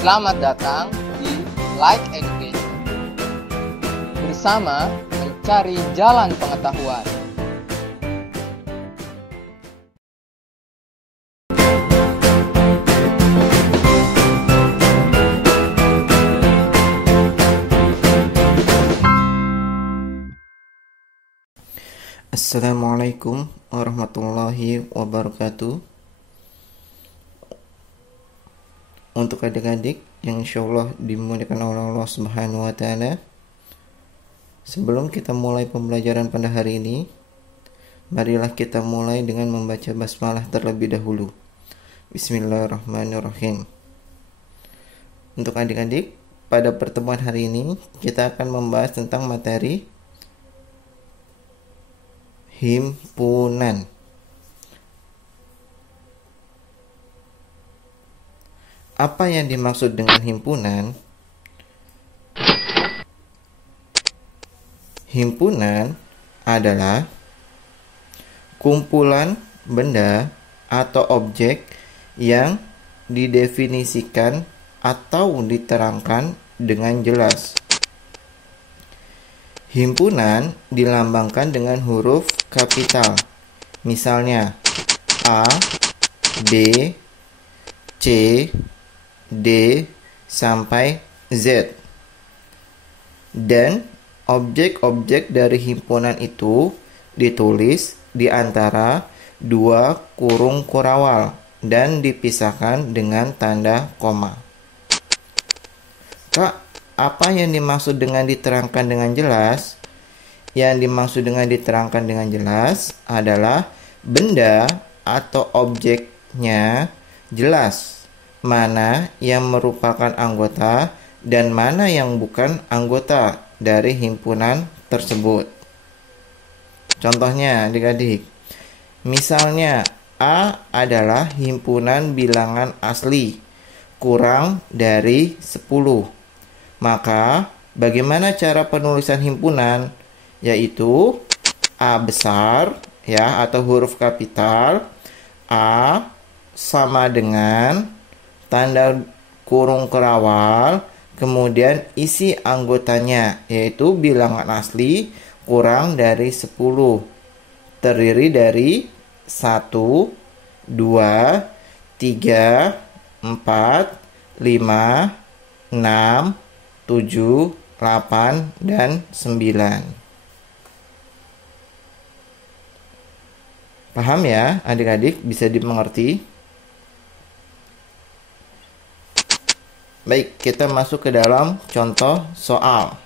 Selamat datang di Like Education. Bersama mencari jalan pengetahuan. Assalamualaikum warahmatullahi wabarakatuh. Untuk adik-adik yang insyaallah dimuliakan oleh Allah Subhanahu wa Ta'ala, sebelum kita mulai pembelajaran pada hari ini, marilah kita mulai dengan membaca basmalah terlebih dahulu. Bismillahirrahmanirrahim. Untuk adik-adik, pada pertemuan hari ini kita akan membahas tentang materi himpunan. Apa yang dimaksud dengan himpunan? Himpunan adalah kumpulan benda atau objek yang didefinisikan atau diterangkan dengan jelas. Himpunan dilambangkan dengan huruf kapital. Misalnya A, B, C, D, sampai Z. Dan objek-objek dari himpunan itu ditulis di antara dua kurung kurawal dan dipisahkan dengan tanda koma. Kak, apa yang dimaksud dengan diterangkan dengan jelas? Yang dimaksud dengan diterangkan dengan jelas adalah benda atau objeknya jelas mana yang merupakan anggota dan mana yang bukan anggota dari himpunan tersebut. Contohnya adik-adik, misalnya A adalah himpunan bilangan asli kurang dari 10. Maka bagaimana cara penulisan himpunan? Yaitu A besar ya atau huruf kapital, A sama dengan tanda kurung kerawal, kemudian isi anggotanya yaitu bilangan asli kurang dari 10, terdiri dari 1, 2, 3, 4, 5, 6, 7, 8, dan 9. Paham ya adik-adik? Bisa dimengerti? Baik, kita masuk ke dalam contoh soal.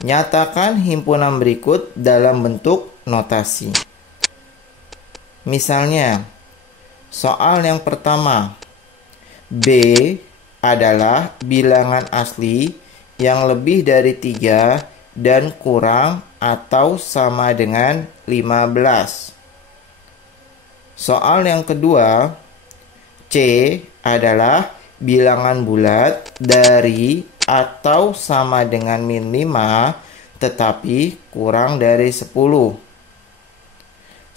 Nyatakan himpunan berikut dalam bentuk notasi. Misalnya, soal yang pertama, B adalah bilangan asli yang lebih dari 3 dan kurang atau sama dengan 15. Soal yang kedua, C adalah bilangan bulat dari atau sama dengan min 5 tetapi kurang dari 10.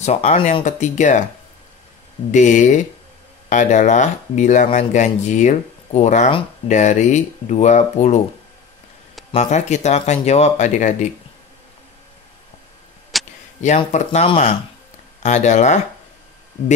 Soal yang ketiga, D adalah bilangan ganjil kurang dari 20. Maka kita akan jawab adik-adik. Yang pertama adalah B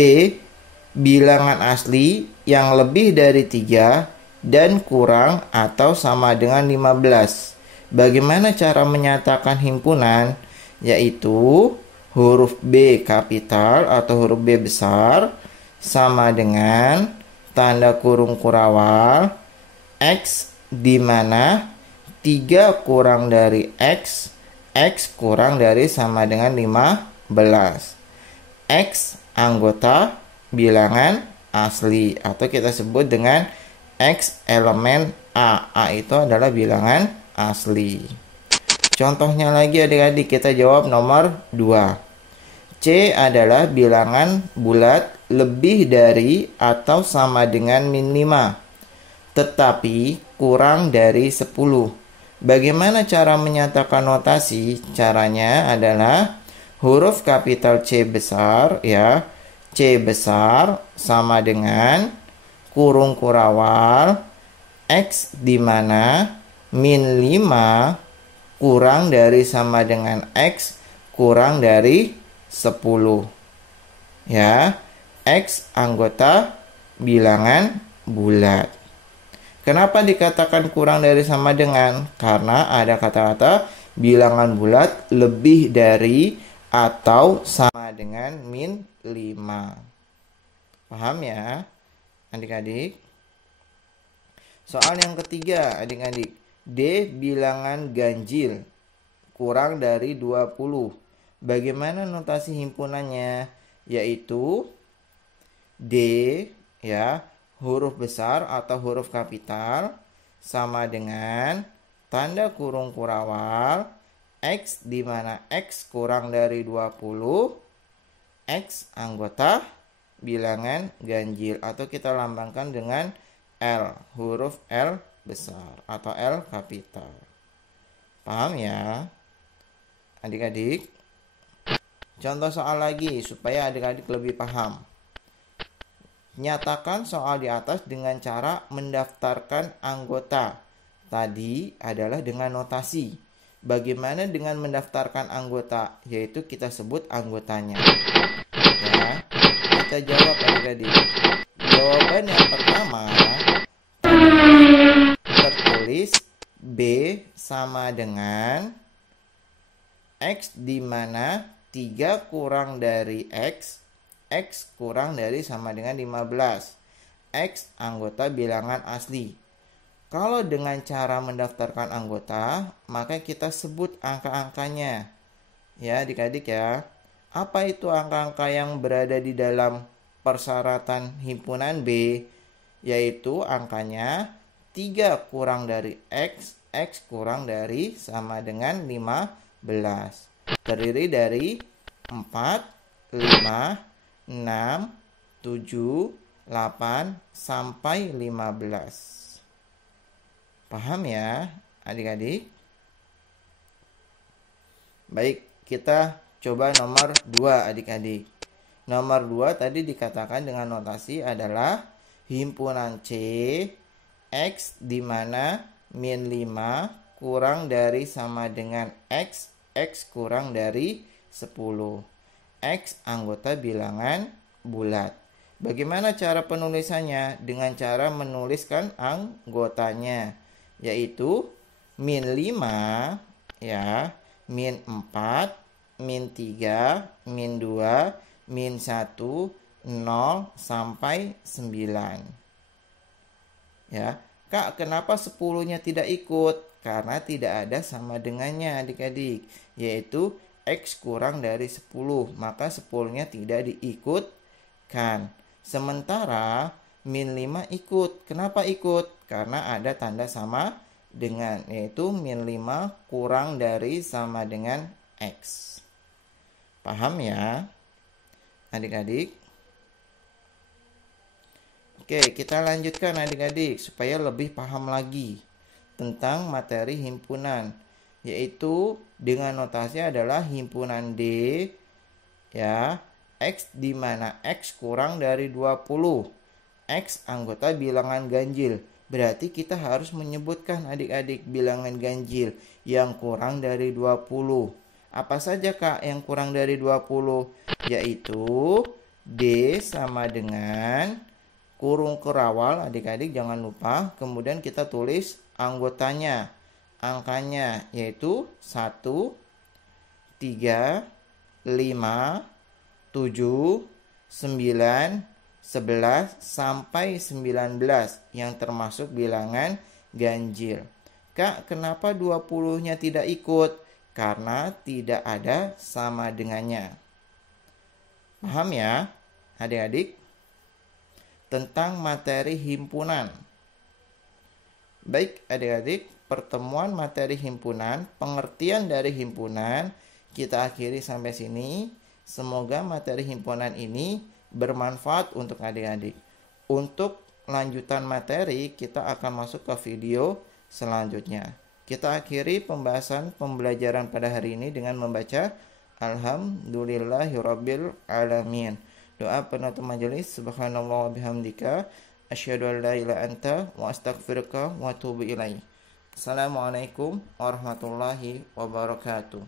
bilangan asli yang lebih dari 3 dan kurang atau sama dengan 15. Bagaimana cara menyatakan himpunan? Yaitu huruf B kapital atau huruf B besar sama dengan tanda kurung kurawal X, di mana 3 kurang dari X, X kurang dari sama dengan 15. X anggota bilangan asli atau kita sebut dengan X elemen A. A itu adalah bilangan asli. Contohnya lagi adik-adik, kita jawab nomor 2. C adalah bilangan bulat lebih dari atau sama dengan min 5 tetapi kurang dari 10. Bagaimana cara menyatakan notasi? Caranya adalah huruf kapital C besar ya. C besar sama dengan kurung kurawal X di mana min 5 kurang dari sama dengan X kurang dari 10. Ya, X anggota bilangan bulat. Kenapa dikatakan kurang dari sama dengan? Karena ada kata-kata bilangan bulat lebih dari atau sama dengan min 5. Paham ya, adik-adik? Soal yang ketiga, adik-adik. D bilangan ganjil kurang dari 20. Bagaimana notasi himpunannya? Yaitu D ya, huruf besar atau huruf kapital sama dengan tanda kurung kurawal X di mana X kurang dari 20, X anggota bilangan ganjil atau kita lambangkan dengan L, huruf L besar atau L kapital. Paham ya, adik-adik? Contoh soal lagi supaya adik-adik lebih paham. Nyatakan soal di atas dengan cara mendaftarkan anggota. Tadi adalah dengan notasi. Bagaimana dengan mendaftarkan anggota? Yaitu kita sebut anggotanya. Ya, kita jawab adik-adik. Jawaban yang pertama tertulis B sama dengan X di mana 3 kurang dari X kurang dari sama dengan 15. X anggota bilangan asli. Kalau dengan cara mendaftarkan anggota, maka kita sebut angka-angkanya. Ya, adik-adik ya. Apa itu angka-angka yang berada di dalam persyaratan himpunan B? Yaitu angkanya 3 kurang dari X kurang dari sama dengan 15. Terdiri dari 4, 5, 6, 7, 8, sampai 15. Paham ya, adik-adik? Baik, kita coba nomor 2, adik-adik. Nomor 2 tadi dikatakan dengan notasi adalah himpunan C, X di mana min 5 kurang dari sama dengan X kurang dari 10. X anggota bilangan bulat. Bagaimana cara penulisannya? Dengan cara menuliskan anggotanya, yaitu min 5 ya, min 4, min 3, min 2, min 1, 0 sampai 9. Ya, Kak, kenapa 10-nya tidak ikut? Karena tidak ada sama dengannya adik-adik, yaitu X kurang dari 10, maka 10-nya tidak diikutkan. Sementara min 5 ikut. Kenapa ikut? Karena ada tanda sama dengan, yaitu min 5 kurang dari sama dengan X. Paham ya, adik-adik? Oke, kita lanjutkan adik-adik supaya lebih paham lagi tentang materi himpunan, yaitu dengan notasi adalah himpunan D ya, X di mana X kurang dari 20. X anggota bilangan ganjil. Berarti kita harus menyebutkan adik-adik bilangan ganjil yang kurang dari 20. Apa saja Kak yang kurang dari 20? Yaitu D sama dengan kurung kerawal, adik-adik jangan lupa. Kemudian kita tulis anggotanya, angkanya, yaitu 1, 3, 5, 7, 9, 11, sampai 19 yang termasuk bilangan ganjil. Kak, kenapa 20-nya tidak ikut? Karena tidak ada sama dengannya. Paham ya, adik-adik? Tentang materi himpunan. Baik adik-adik, pertemuan materi himpunan, pengertian dari himpunan kita akhiri sampai sini. Semoga materi himpunan ini bermanfaat untuk adik-adik. Untuk lanjutan materi kita akan masuk ke video selanjutnya. Kita akhiri pembahasan pembelajaran pada hari ini dengan membaca Alhamdulillahirabbil alamin. Doa penutup majelis. Subhanallah wa bihamdika Asyhadu an la ilaha anta wa astaghfiruka wa atubu ilaik. Assalamualaikum warahmatullahi wabarakatuh.